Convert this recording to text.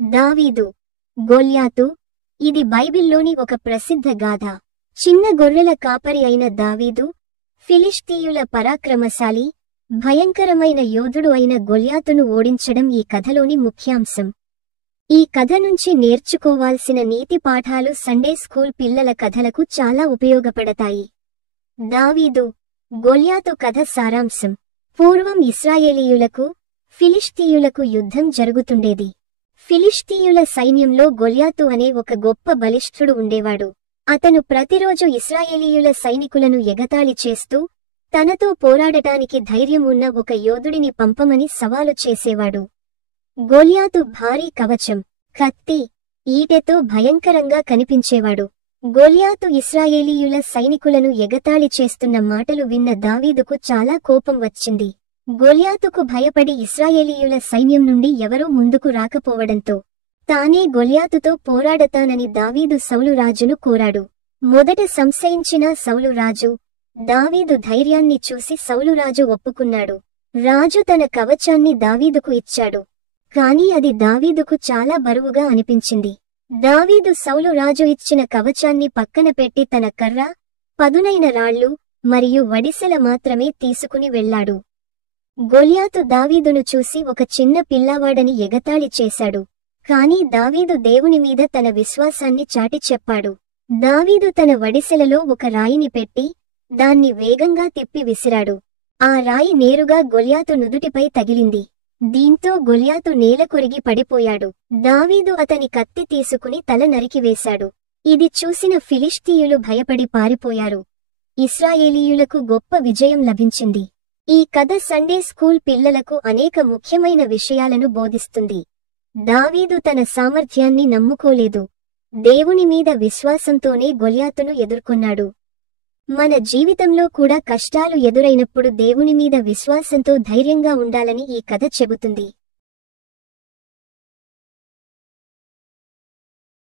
దావీదు, గొల్యాతు. ఇది బైబిల్లోని ఒక ప్రసిద్ధ గాథ. చిన్న గొర్రెల కాపరి అయిన దావీదు, ఫిలిష్తీయుల పరాక్రమశాలి, భయంకరమైన యోధుడు అయిన గొల్యాతును ఓడించడం ఈ కథలోని ముఖ్యాంశం. ఈ కథ నుంచి నేర్చుకోవాల్సిన నీతి పాఠాలు సండే స్కూల్ పిల్లల కథలకు చాలా ఉపయోగపడతాయి. దావీదు, గొల్యాతు కథ సారాంశం. పూర్వం ఇశ్రాయేలీయులకు, ఫిలిష్తీయులకు యుద్ధం జరుగుతుండేది. ఫిలిష్తీయుల సైన్యంలో గొల్యాతు అనే ఒక గొప్ప బలిష్ఠుడు ఉండేవాడు. అతను ప్రతిరోజు ఇశ్రాయేలీయుల సైనికులను ఎగతాళి చేస్తూ, తనతో పోరాడటానికి ధైర్యం ఉన్న ఒక యోధుడిని పంపమని సవాలు చేసేవాడు. గొల్యాతు భారీ కవచం, కత్తి, ఈటెతో భయంకరంగా కనిపించేవాడు. గొల్యాతు ఇశ్రాయేలీయుల సైనికులను ఎగతాళి చేస్తున్న మాటలు విన్న దావీదుకు చాలా కోపం వచ్చింది. గొల్యాతుకు భయపడి ఇశ్రాయేలీయుల సైన్యం నుండి ఎవరూ ముందుకు రాకపోవడంతో తానే గొల్యాతుతో పోరాడతానని దావీదు సౌలు రాజును కోరాడు. మొదట సంశయించిన సౌలు రాజు, దావీదు ధైర్యాన్ని చూసి సౌలు రాజు ఒప్పుకున్నాడు. రాజు తన కవచాన్ని దావీదుకు ఇచ్చాడు. కాని అది దావీదుకు చాలా బరువుగా అనిపించింది. దావీదు సౌలు రాజు ఇచ్చిన కవచాన్ని పక్కన పెట్టి తన కర్ర, పదునైన రాళ్లు మరియు వడిసెల మాత్రమే తీసుకుని వెళ్లాడు. గొల్యాతు దావీదును చూసి ఒక చిన్న పిల్లవాడని ఎగతాళి చేశాడు. కాని దావీదు దేవుని మీద తన విశ్వాసాన్ని చాటి చెప్పాడు. దావీదు తన వడిసెలలో ఒక రాయిని పెట్టి, దాన్ని వేగంగా తిప్పి విసిరాడు. ఆ రాయి నేరుగా గొల్యాతు నుదుటిపై తగిలింది. దీంతో గొల్యాతు నేలకొరిగి పడిపోయాడు. దావీదు అతని కత్తి తీసుకుని తల నరికివేశాడు. ఇది చూసిన ఫిలిష్తీయులు భయపడి పారిపోయారు. ఇశ్రాయేలీయులకు గొప్ప విజయం లభించింది. ఈ కథ సండే స్కూల్ పిల్లలకు అనేక ముఖ్యమైన విషయాలను బోధిస్తుంది. దావీదు తన సామర్థ్యాన్ని నమ్ముకోలేదు. దేవుని మీద విశ్వాసంతోనే గొల్యాతును ఎదుర్కొన్నాడు. మన జీవితంలో కూడా కష్టాలు ఎదురైనప్పుడు దేవుని మీద విశ్వాసంతో ధైర్యంగా ఉండాలని ఈ కథ చెబుతుంది.